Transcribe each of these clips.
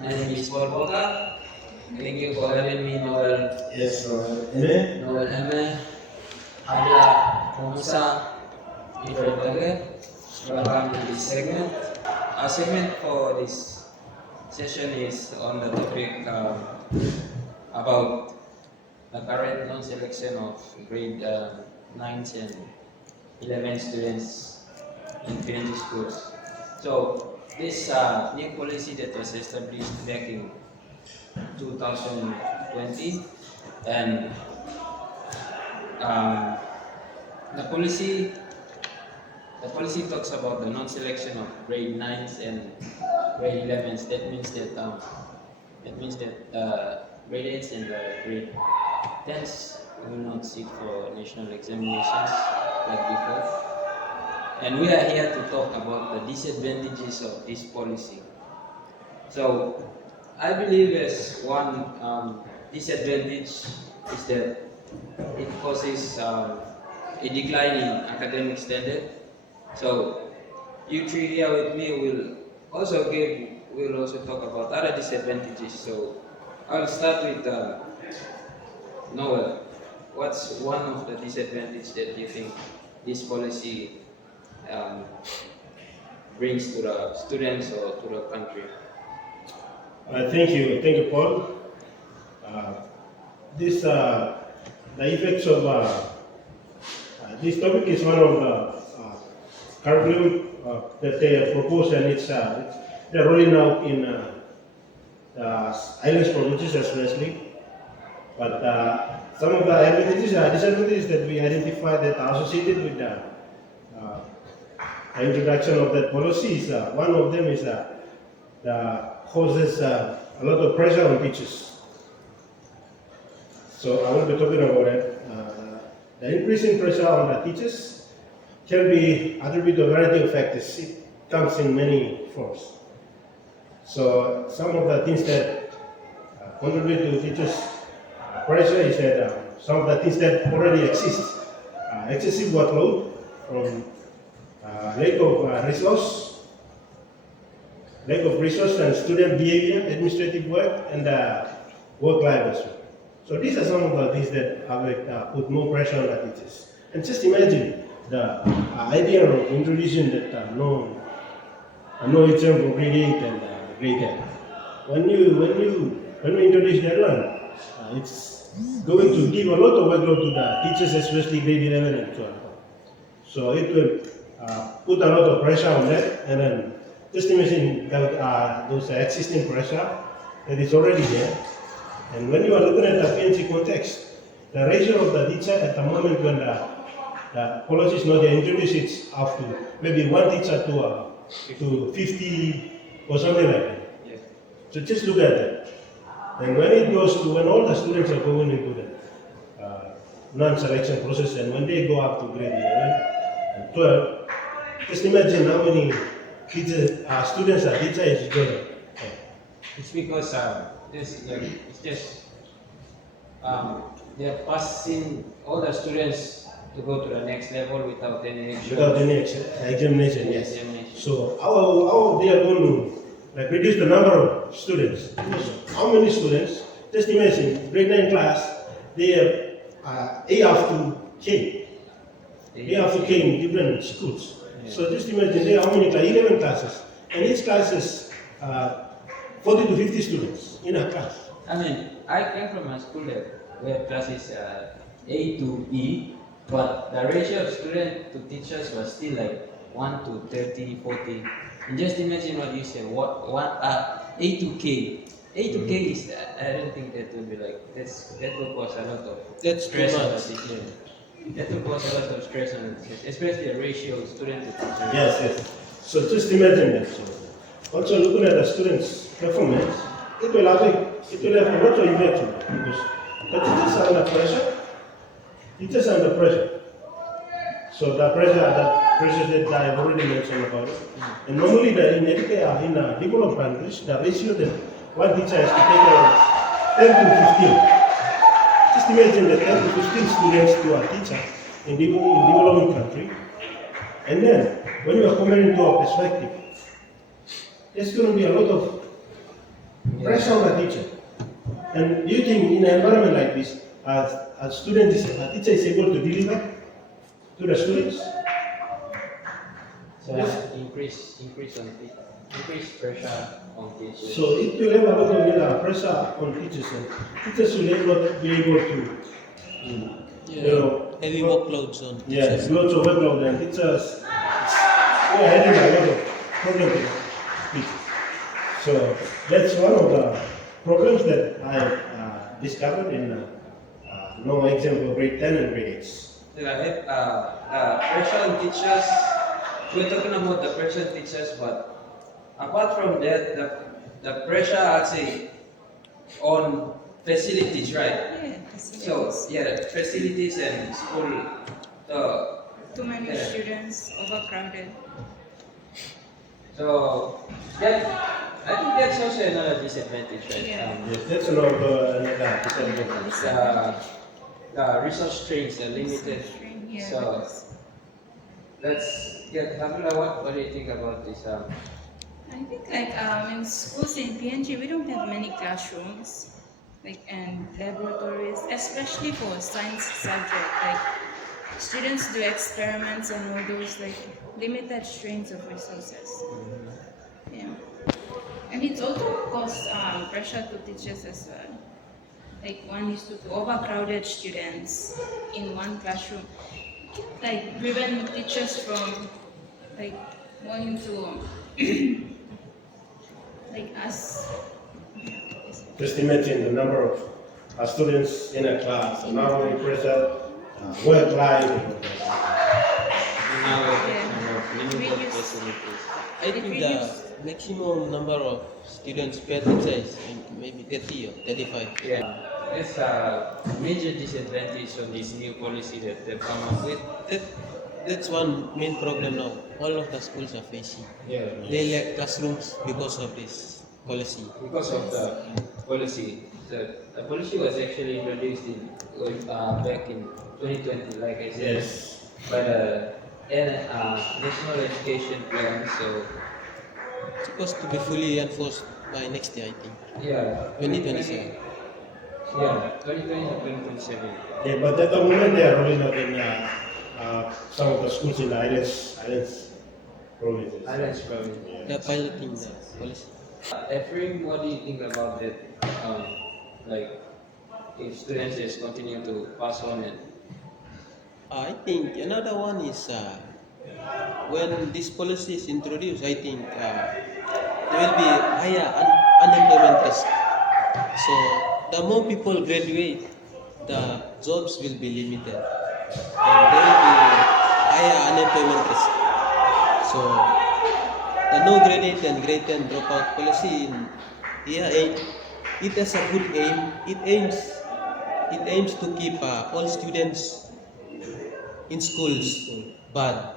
My name is Paul Boca. Thank you for having me, Noel. Yes, Lord. Amen. Noel Eme. Habla Kumusa. Ifrentaga. Welcome to this segment. Our segment for this session is on the topic about the current non-selection of grade 9th and 11 students in Philippine schools. So this new policy that was established back in 2020, and um, the policy talks about the non-selection of grade 9s and grade 11s. That means that grade 8s and grade 10s will not sit for national examinations like before. And we are here to talk about the disadvantages of this policy. So, I believe as one disadvantage is that it causes a decline in academic standard. So, you three here with me will also talk about other disadvantages. So, I'll start with Noel. What's one of the disadvantages that you think this policy um, brings to the students or to the country? Thank you, Paul. This the effects of this topic is one of the curriculum that they have proposed, and they're rolling out in the islands provinces especially. But some of the advantages and disadvantages that we identified that are associated with the introduction of that policy is one of them is causes a lot of pressure on teachers. So I will be talking about it. The increasing pressure on the teachers can be attributed to a variety of factors. It comes in many forms. So some of the things that contribute to teachers' pressure is that some of the things that already exist. Excessive workload from lack of resource and student behavior, administrative work, and work life as well. So these are some of the things that have put more pressure on the teachers. And just imagine the idea of introducing that no exam for grade 8 and grade 10. When we introduce that one, it's going to give a lot of workload to the teachers, especially grade 11 and 12. So it will put a lot of pressure on that, and then just imagine that those existing pressure that is already there. And when you are looking at the PNC context, the ratio of the teacher at the moment when the policy is not introduced, it's up to maybe one teacher to 50 or something like that. Yes. So just look at that. And when all the students are going into the non-selection process, and when they go up to grade 11 and 12, just imagine how many students a teacher is going to have. It's because they're passing all the students to go to the next level without any Examination, yes. examination. So how they are going to reduce the number of students? Because how many students? Just imagine, grade 9 class, they have A after K. A after K in different schools. Yeah. So just imagine there how many 11 classes, and each class is 40 to 50 students in a class. I mean, I came from a school where classes A to E, but the ratio of student to teachers was still like 1 to 30, 40. And just imagine what you said, A to K. A to K is, I don't think that will be like, that will cause a lot of That's stress too on the much. teacher. That will cause a lot of stress on the teachers, especially the ratio of student to teacher. Yes. So just imagine that. So also looking at the students' performance, it will have a lot of impact on it, because the teachers are under pressure. Teachers are under pressure. So the pressure that I have already mentioned about it. And normally in developed countries, the ratio that one teacher has to take care of 10 to 15. Just imagine the 10 to 15 students to a teacher in developing country. And then when you are comparing to a perspective, there's going to be a lot of pressure on the teacher. And do you think in an environment like this, a teacher is able to deliver to the students? So Yes. increase pressure on teachers. So it will have a lot of pressure on teachers, and teachers will not be able to, Heavy workloads on yes, teachers. lots of workload, and teachers we are having a lot of problems with teachers. So that's one of the problems that I discovered in no example grade 10 and grade 8. Pressure on teachers. We're talking about the pressure on teachers, but apart from that, the pressure I'd say on facilities, right? Yeah, So facilities. yeah, facilities and school. So Too many yeah. students, overcrowded. so that I think that's also another disadvantage, right? Yeah. Yes, that's another disadvantage. The resource strains are limited. Yeah, So because let's get Hamila, what do you think about this? I think like in schools in PNG we don't have many classrooms, like and laboratories, especially for science subject. Like students do experiments and all those like limited strains of resources. Yeah, and it's also cause pressure to teachers as well. Like one used to overcrowded students in one classroom, like prevent teachers from like going to like us. Just imagine the number of students in a class, and not only pressure, work life. Limited We use- facilities. I think the maximum number of students per teacher is maybe 30 or 35. Yeah, it's a major disadvantage on this new policy that they've come up with. That, that's one main problem now. All of the schools are facing. Yeah, They lack classrooms because of this policy. because of the policy. The policy was actually introduced back in 2020, like I said, Yes. by the National Education Plan. So It's supposed to be fully enforced by next year, I think. yeah, 2027. Yeah, 2020 to 2027. Yeah, but at the moment they are rolling out in some of the schools in the islands provinces. Islands province. They're piloting the policy. Ephraim, what do you think about that? Like, if students just continue to pass on and I think another one is when this policy is introduced, I think there will be higher unemployment risk. So the more people graduate, the jobs will be limited, and there will be higher unemployment risk. So the no grade 8 and grade 10 dropout policy in year 8, it has a good aim. It aims to keep all students in schools, but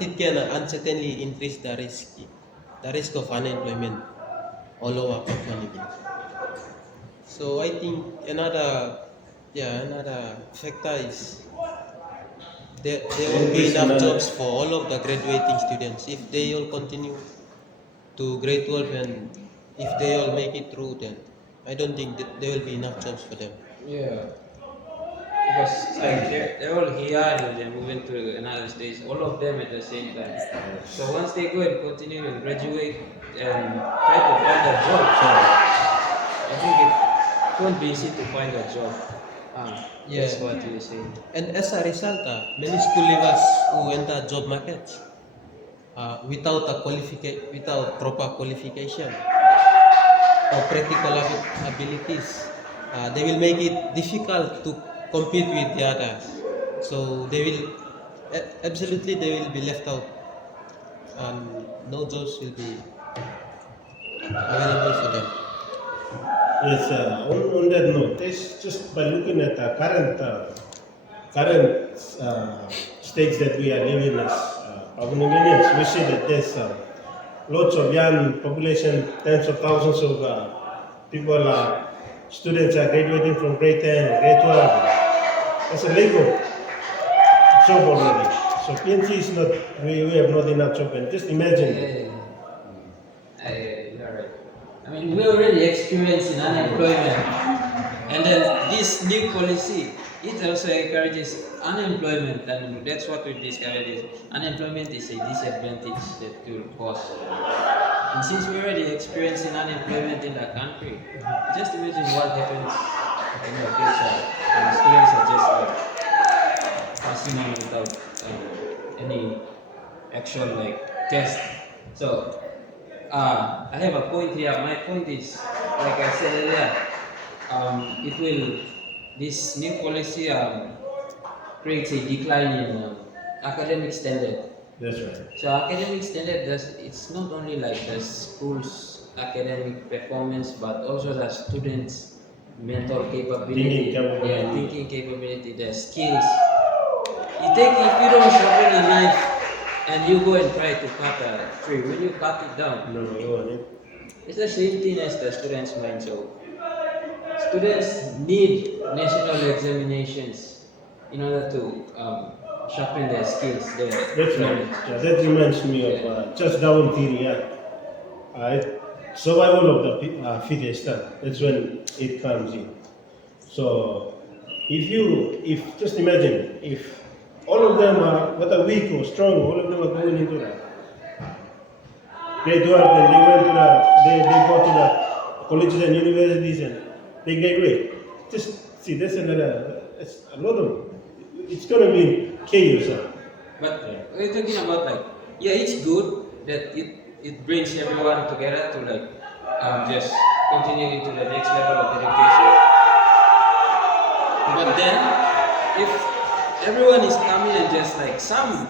it can uncertainly increase the risk of unemployment or lower Papua living. So I think another factor is there won't be enough jobs for all of the graduating students if they all continue to grade 12, and if they all make it through, then I don't think that there will be enough jobs for them. yeah, because like they're all here and they're moving to another stage, all of them at the same time. So once they go and continue and graduate and try to find a job, I think it won't be easy to find a job. That's Yeah. what you're saying. And as a result, many school leavers who enter job markets without proper qualification or practical abilities, they will make it difficult to compete with the others. So they will absolutely they will be left out, and no jobs will be available for them. Yes, on that note, just by looking at the current stage that we are living as Papua New Guineans, we see that there's lots of young population, tens of thousands of people, students are graduating from grade 10, grade 12. There's a lack of job already. So PNG is not, we have not enough job, and just imagine. You're right. I mean, we already experiencing unemployment, and then this new policy, it also encourages unemployment, and that's what we discovered is unemployment is a disadvantage that will cause. And since we're already experiencing unemployment in the country, just imagine what happens in the future when students are just like passing on without any actual like test. So I have a point here. My point is, like I said earlier, it will this new policy creates a decline in academic standard. That's right. So academic standard does it's not only like the school's academic performance but also the students' mental capability, Thinking capability. thinking capability, their skills. If you don't shovel in life and you go and try to cut a tree, when you cut it down, No, go on. it's the same thing as the students' mind. So students need national examinations in order to sharpen their skills, their That's right. knowledge. Yeah, that reminds me of Charles Darwin theory. Survival of the fittest. That's when it comes in. So, if just imagine if all of them are whether weak or strong, all of them are going into that grade 12 and they go to the colleges and universities and they graduate. Just see, that's a lot of. It's gonna be chaos. But we're talking about like, yeah, it's good that it brings everyone together to like just continue into the next level of education. But then, if everyone is coming and just like some,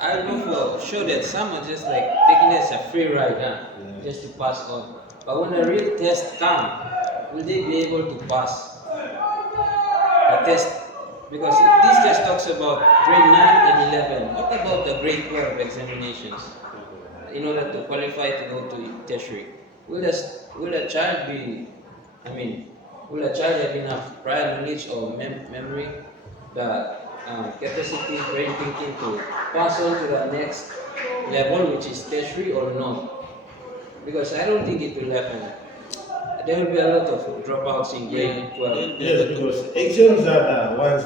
I know for sure that some are just like taking this a free ride, just to pass on. But when a real test comes, will they be able to pass a test? Because this just talks about grade 9 and 11. What about the grade 12 examinations? In order to qualify to go to tertiary, will a child be, will a child have enough prior knowledge or memory, the capacity, brain thinking to pass on to the next level, which is tertiary or not? Because I don't think it will happen. There will be a lot of dropouts in grade 12. Yes, because exams are once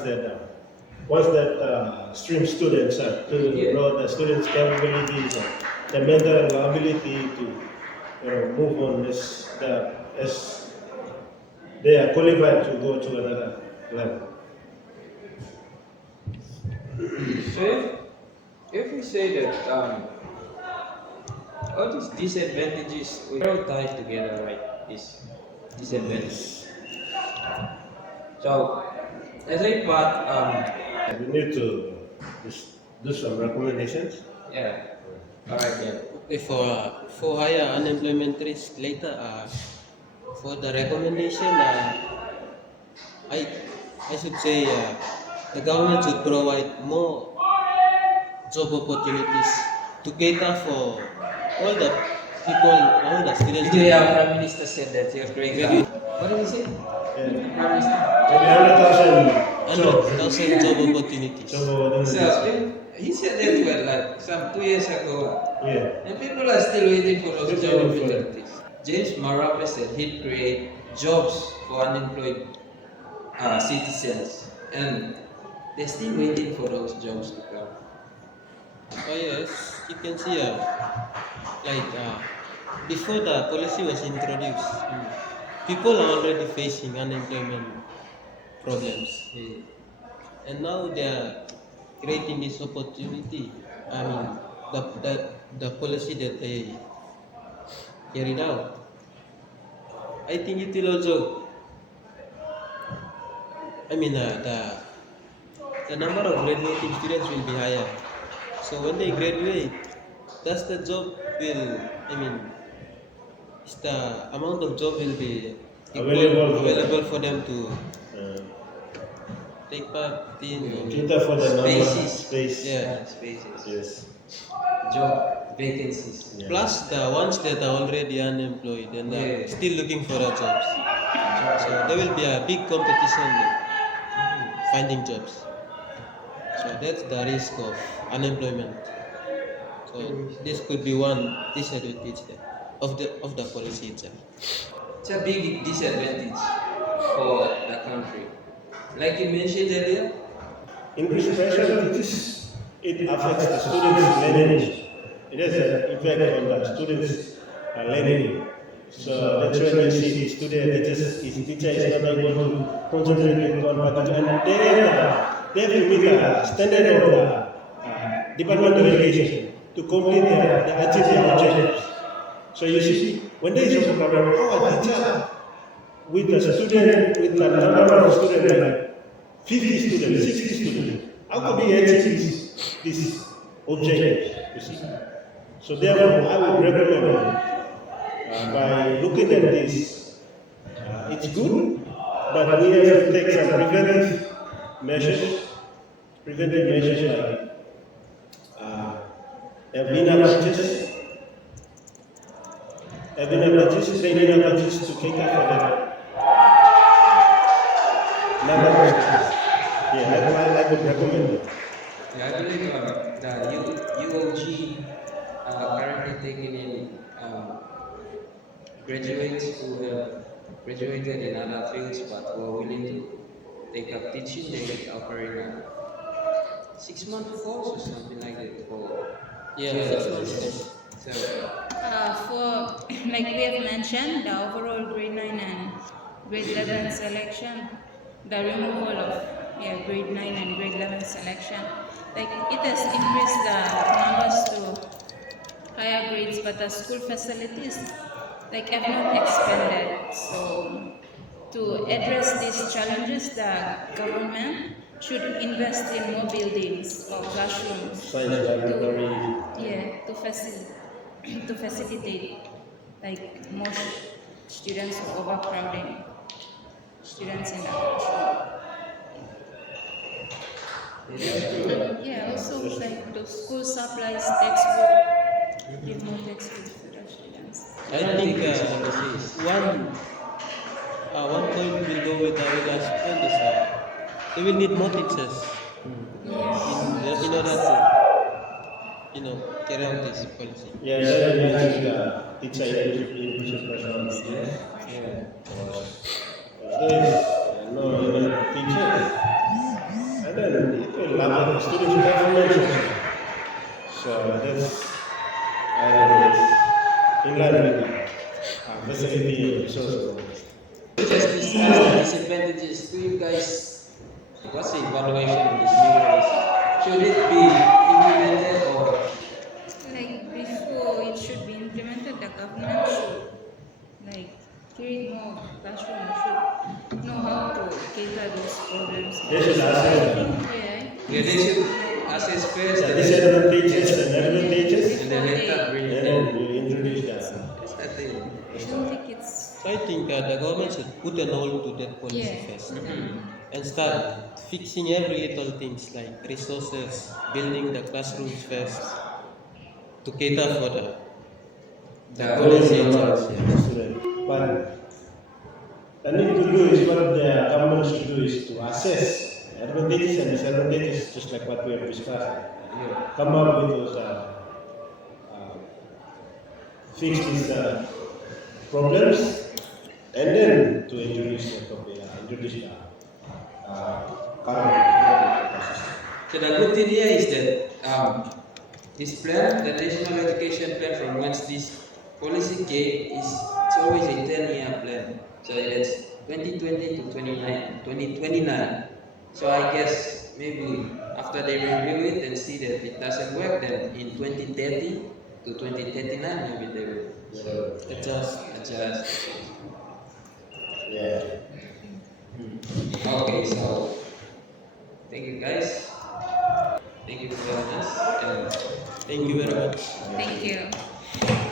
that stream students are to know the students' capabilities and the mental ability to move on as they are qualified to go to another level. So if we say that all these disadvantages we all tied together, right? These disadvantages. So as a part, We need to just do some recommendations. yeah. All right, then. Okay, for higher unemployment risk later, for the recommendation, I should say the government should provide more job opportunities to cater for all the people, all the students. Today our Prime Minister said that he was doing Very that. What did he say? And Prime Minister. maybe 100,000 jobs. 100,000 job opportunities. Job opportunities. So he said that well, like some 2 years ago. Yeah. And people are still waiting for those Still job waiting for it. opportunities. James Marape said he'd create jobs for unemployed citizens, and they're still waiting for those jobs to come. Oh yes, you can see before the policy was introduced, people are already facing unemployment problems, and now they are creating this opportunity. I mean, the policy that they carried out. I think it will also. I mean, the number of graduating students will be higher. So when they graduate, that's the job will, the amount of job will be available for them to take part in. Cater for the number Spaces. space. Yeah. Spaces. Yes. Job vacancies. Yeah. Plus the ones that are already unemployed and are still looking for a jobs. So there will be a big competition finding jobs. So that's the risk of unemployment. So this could be one disadvantage there. of the policy itself. It's a big disadvantage for the country. Like you mentioned earlier, Increased pressure on teachers, it affects the students' learning. It has an effect on the students' learning. So that's when you see teacher is not able to concentrate on particular, and they have to meet the standard of the Department of Education to complete the achieve their objectives. So you see, when there is a problem, a teacher with the student, with the number of students like 50 students, 60 students, how could he achieve this objective? You see? So therefore, I would recommend by looking at this, it's good, but we have to take some preventive measures like having enough teachers, training enough teachers to cater for the number of students. Yeah, I would recommend it. yeah, I believe the UOG currently taking in graduates who have graduated in other fields but who are willing to take up teaching. They are offering a 6-month course or something like that for Yeah, yeah. 6 months. So For like we have mentioned, the overall grade 9 and grade 11 selection, the removal of grade 9 and grade 11 selection, like it has increased the numbers to higher grades, but the school facilities like have not expanded. So to address these challenges, the government should invest in more buildings or classrooms. Science laboratory. To facilitate like more students or overcrowding students in the classroom. And also like the school supplies textbook, give more textbooks to the students. I think one point will go with the student is they will need more teachers in order to carry out this policy. Yeah, that means teacher inclusive personality. yeah. There is no teacher. And then it will allow the students performance also. So that's in line with the facility and resources. Just discuss the disadvantages to you guys. What's the evaluation of this new policy? Should it be implemented or Like before it should be implemented, the government should like create more classrooms, should know how to cater those problems. They should assess yeah, they should assess first the and disadvantages and advantages, then later bring and it then in. we introduce that. Is that the I don't think it's So I think the government should put an hold to that policy Yeah. first and start fixing every little things like resources, building the classrooms first to cater for the policy itself. But the need to do is what the government should do is to assess advantages and disadvantages, just like what we have discussed. Come up with those fix these problems, and then to introduce the current system. So the good thing here is that this plan, the National Education Plan, from whence this policy came, it's always a 10-year plan. So it's 2020 to 2029. So I guess maybe after they review it and see that it doesn't work, then in 2030 to 2039, maybe they will Adjust. adjust. Yeah. Okay, so thank you guys. Thank you for joining us. And Thank you very much. thank you.